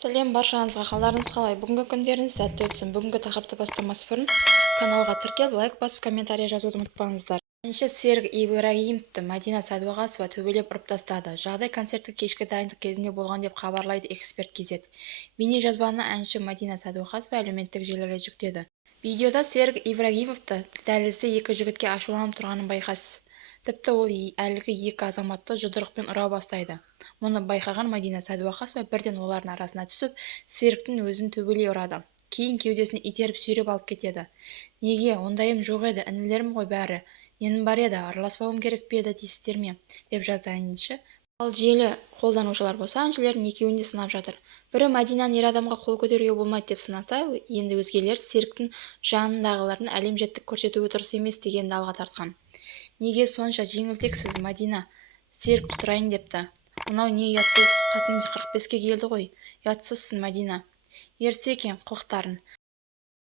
Сәлем баршаңызға, қалдарыңыз қалай? Бүгінгі күндеріңіз сәтті өтсін. Бүгінгі тақырыпты бастамас бұрын каналға тіркеліп, лайк басып, комментарий жазуды ұмытпаңыздар. Әнші Серік Ибрагимовті Мадина Сәдуақасова төбелеп ұрып тастады. Жағдай концерттік кешкі дайындық кезінде болған деп хабарлайды Эксперт KZ. Бейнежазбаны әнші Мадина Сәдуақасова әлеуметтік желіге жүктеді. Видеода Серік Ибрагимовті дәлізде екі жігітке ашуланып тұрғанын байқайсыз. Тіпті ол әлгі екі азаматты жұдырықпен ұра бастайды. Мұны байқаған Мадина Сәдуақасова бірден олардың арасына түсіп, Серіктің өзін төбелей ұрады. Кейін кеудесіне итеріп сүйреп алып кетеді. Неге? Ондайым жоқ еді, інілерім ғой бәрі. Ненің бар еді, араласпауым керек пе еді дейсіздер ме? Деп жазды әнші. Ал желі қолданушылар болса, әншілердің екеуін де сынап жатыр. Бірі Мадинаның ер адамға қол көтеруге болмайды деп сынаса, енді өзгелер Серіктің жанындағылардың әлемжеттік көрсетуі дұрыс емес дегенді алға тартқан. Неге сонша жеңілтексіз, Мадина? Серік құтырайын депті. Мынау не ұятсыз, қатын 45-ке келді ғой. Ұятсызсың, Мадина. Ерсе екен қылықтарын.